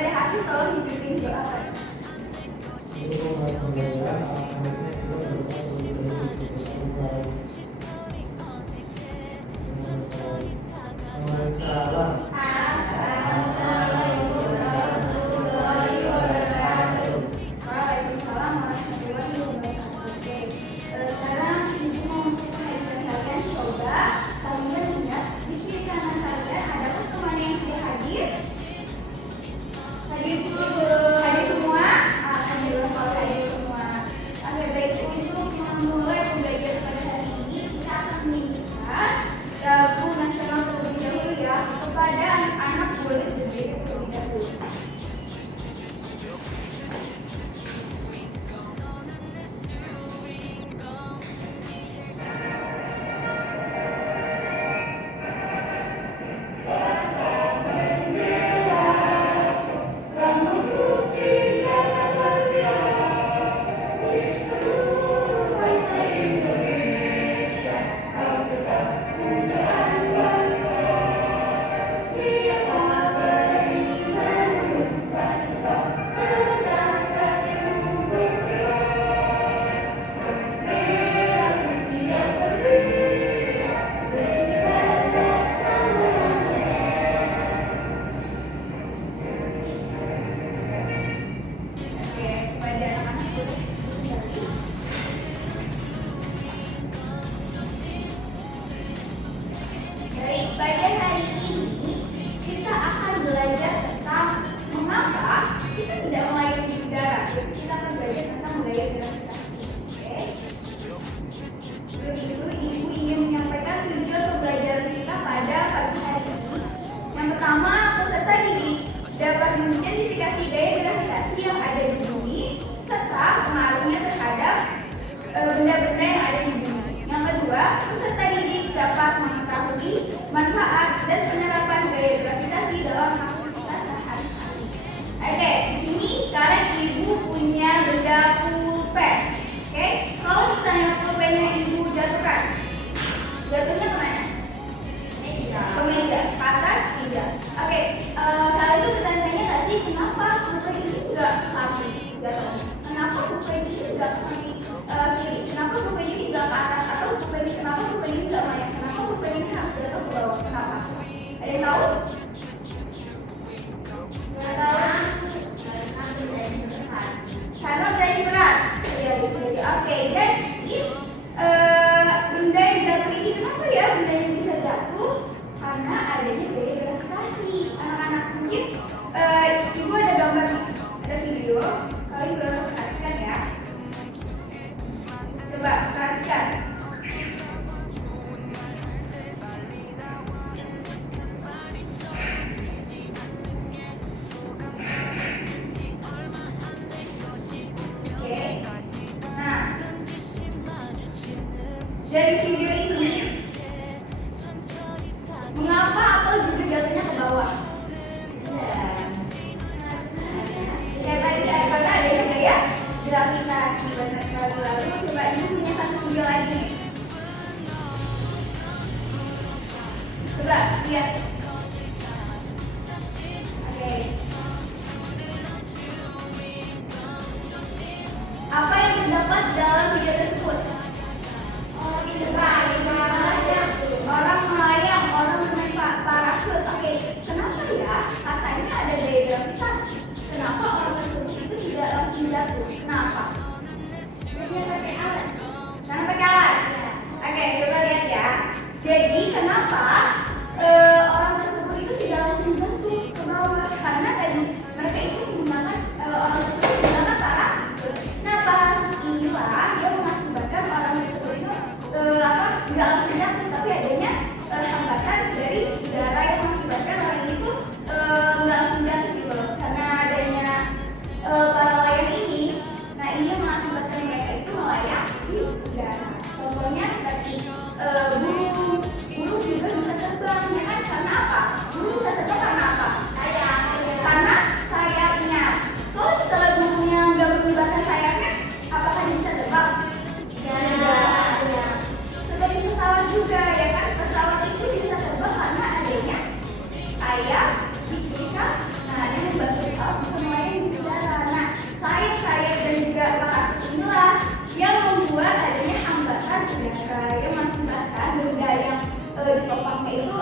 pada habis selalu dibimbing doa apa? Waalaikumsalam warahmatullahi wabarakatuh. Oke, sekarang ibu mau mengingatkan kalian, coba kalian lihat di kiri kanan kalian adakah teman yang tidak hadir? Hadir semua? Alhamdulillah kalau hadir semua. Oke, baik, untuk memulai pembelajaran pada hari ini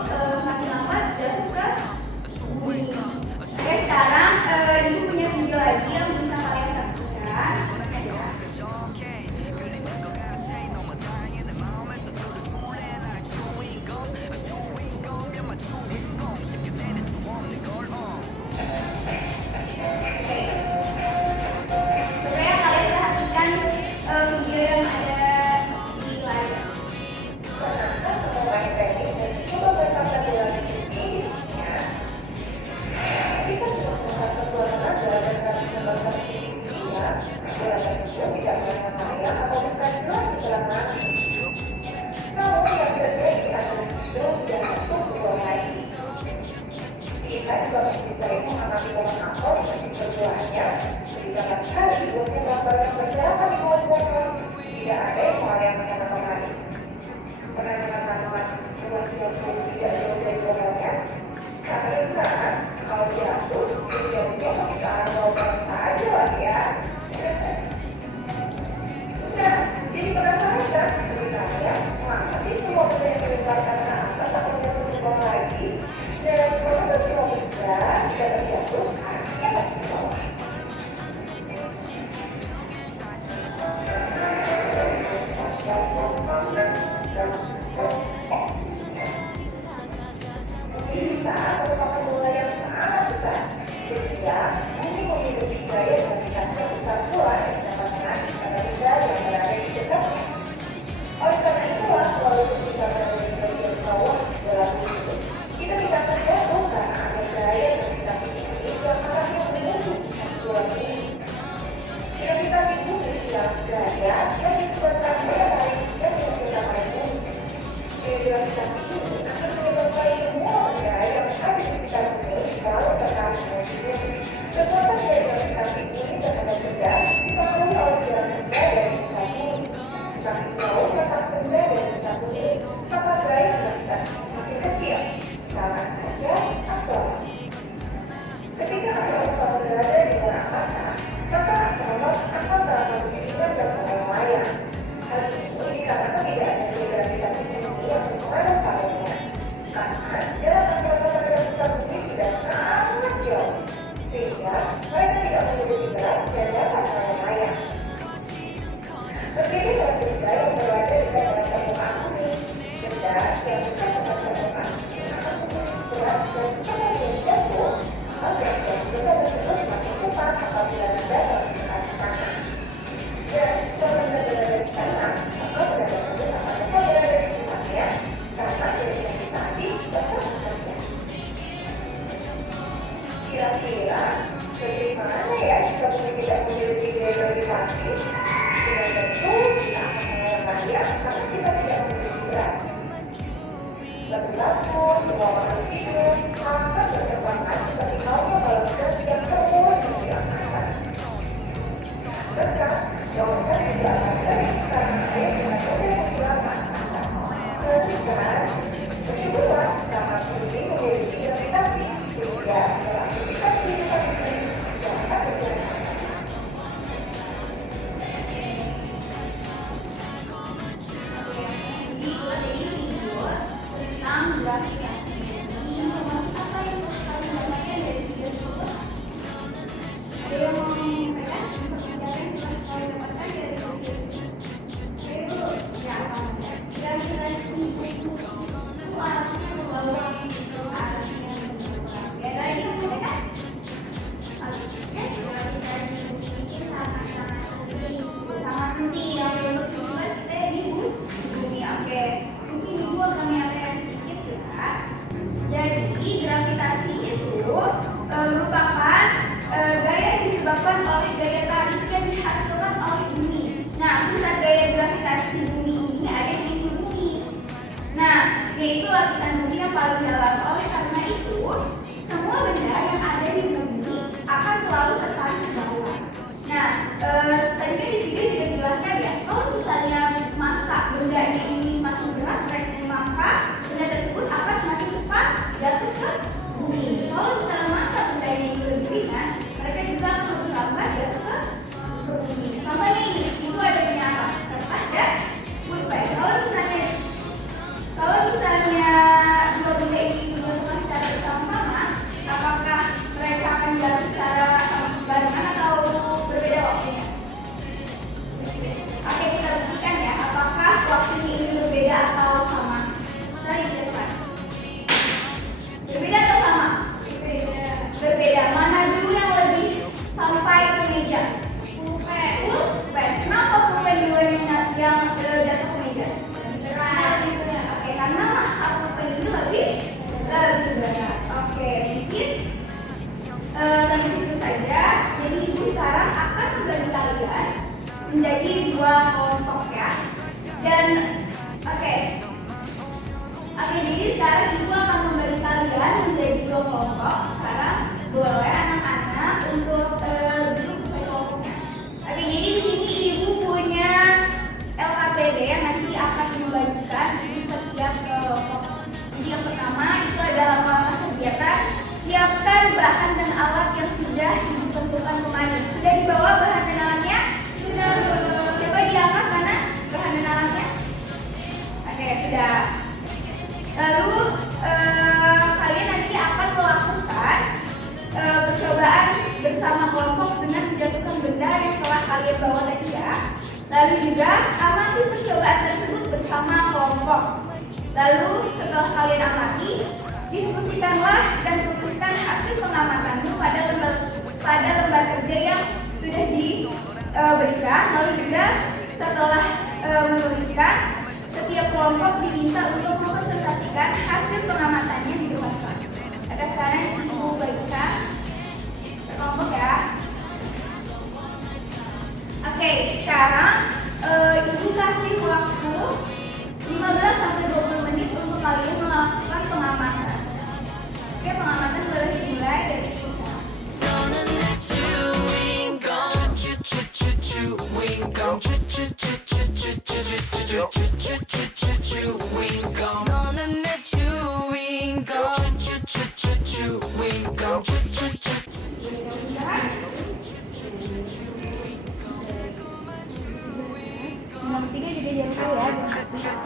semakin lama jatuh ke bumi. Oke, sekarang ibu punya video lagi yang bisa kalian saksikan. Kita juga pasti sering mengamati momen angkot musik berduanya. Ketika hari dibuatnya barang-barang berserakan di bawah-bawah, tidak ada yang melayang ke sana kemari. Pernah dengar kalimat buat jatuh tidak jauh dari pohonnya? Karena kalau jatuh, jauhnya pasti ke arah bawah saja. Sampai situ saja. Jadi ibu sekarang akan membagi kalian menjadi 2 kelompok ya. Dan oke, jadi sekarang ibu akan membagi kalian menjadi 2 kelompok. Sekarang boleh anak-anak untuk duduk sesuai kelompoknya. Oke, jadi di sini ibu punya LKPD yang nanti akan membagikan di setiap kelompok. Jadi yang pertama itu adalah langkah kegiatan. Siapkan bahan dan alat yang sudah ditentukan kemarin. Sudah dibawa bahan dan alatnya? Sudah. Coba diangkat mana bahan dan alatnya? Oke, sudah. Lalu kalian nanti akan melakukan percobaan bersama kelompok dengan menjatuhkan benda yang telah kalian bawa tadi ya. Lalu juga amati percobaan tersebut bersama kelompok. Lalu setelah kalian amati, diskusikanlah dan tuliskan hasil pengamatanmu pada lembar kerja yang sudah diberikan. Lalu juga setelah menuliskan, setiap kelompok diminta untuk mempresentasikan hasil pengamatannya di depan kelas. Ada sekarang ibu bagikan ke kelompok ya. Oke, sekarang ibu kasih waktu 15 sampai 20 menit untuk kalian melakukan pengamatan. Oke, pengamatan boleh dimulai dari kita. Nomor 3 juga jangan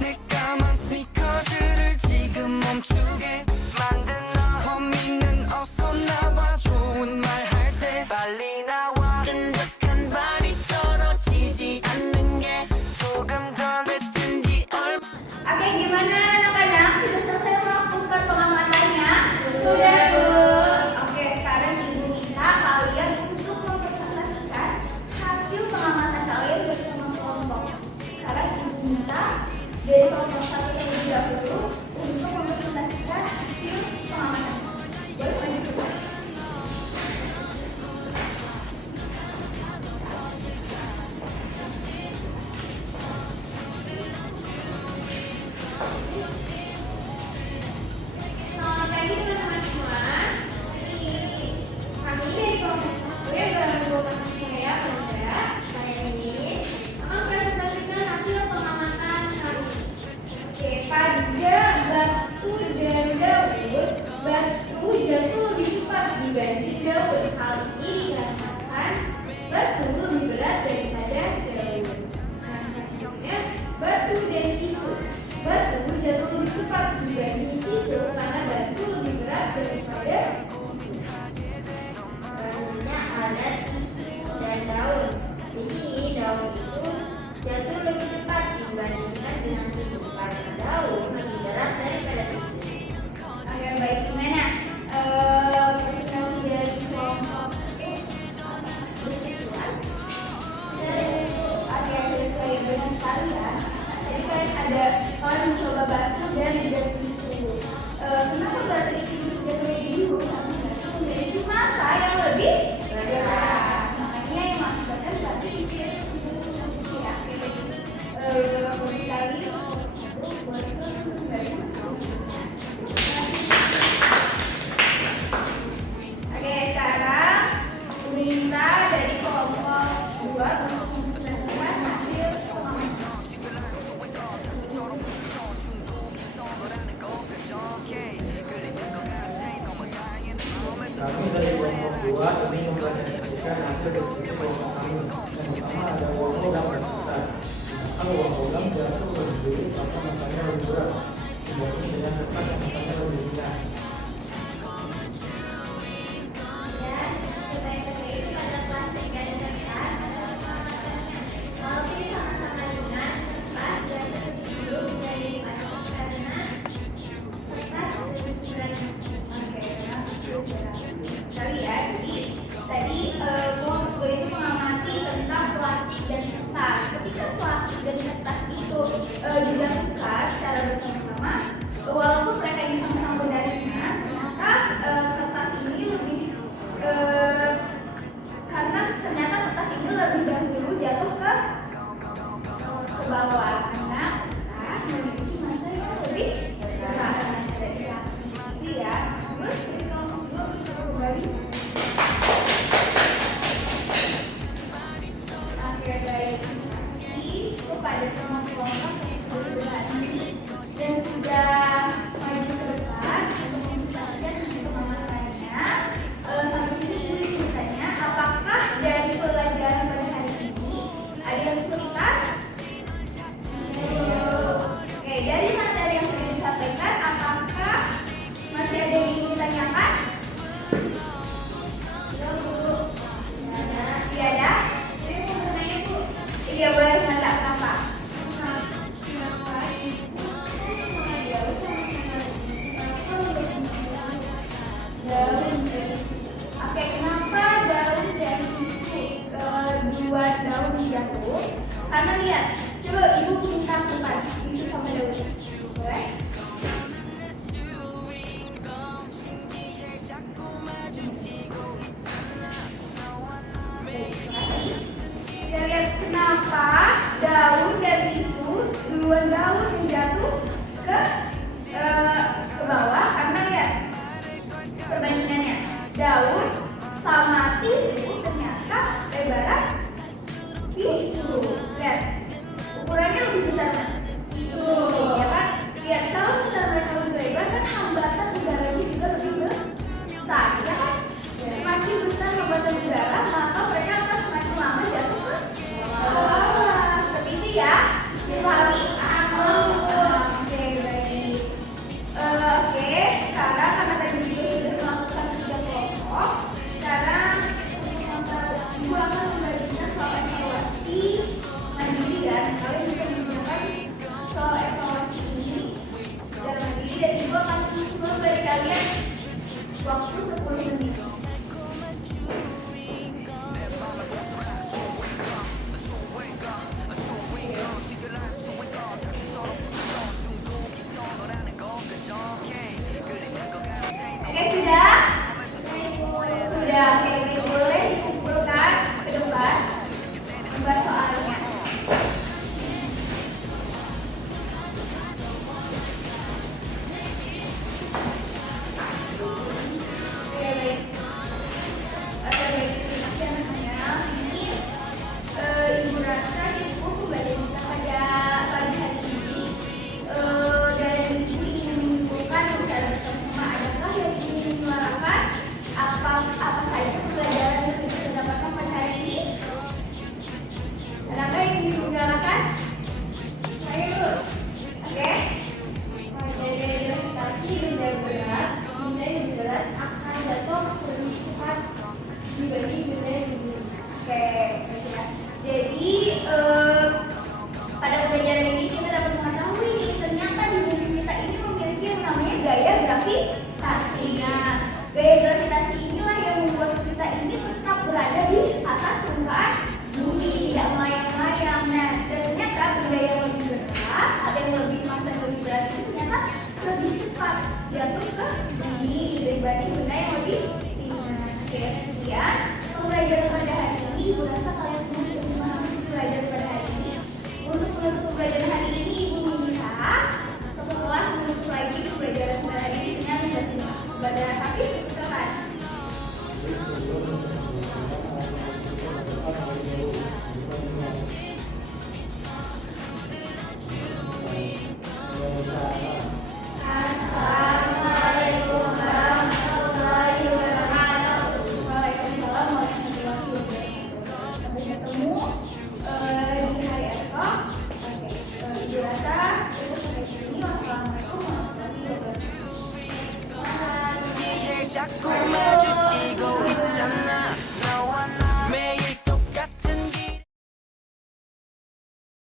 내까만 스니커즈를 지금 멈추게 만든 너 허미는 어서 나와 좋은 말 할 때 빨리 나와 끈적한 발이 떨어지지 않는 게 조금 더 뱉은지 얼마 Oke, gimana anak-anak? Sudah selesai melakukan pengamatannya? Sudah, Bu. Oke, sekarang ibu minta kalian untuk mempresentasikan hasil pengamatan kalian bersama kelompok. Sekarang ibu minta dari kelompok 1 terlebih dahulu untuk mempresentasikan hasil pengamatan. Boleh lanjut? Selamat pagi teman-teman semua. Kami dari kelompok 1 yang beranggotakan saya, Bunda, saya ini akan presentasikan hasil pengamatan kami. Oke, pada batu dan daun, batu jatuh lebih cepat dibanding daun. Hal ini dikarenakan batu lebih berat daripada daun. Nah, selanjutnya batu dan tisu. Batu jatuh lebih cepat dibanding tisu karena batu lebih berat daripada tisu. Selanjutnya ada tisu dan daun. Di sini daun itu jatuh lebih cepat dibandingkan dengan tisu karena daun lebih berat daripada tisu. Oke, baik. Gimana? Presentasi dari kelompok bersesuai? Oke, sesuai dengan sekali ya. Tadi kan ada kalian mencoba batu dan tisu. Kenapa batu itu jatuh lebih dulu? Karena batu memiliki massa yang lebih berat. Makanya yang mengakibatkan batu itu jatuh dulu nanti ya. Bagus sekali. Oke, sekarang minta dari kelompok 2 untuk mempresentasikan hasil pengamatan. Kami dari kelompok 2 ini mempresentasikan hasil dari kelompok kami. Yang pertama ada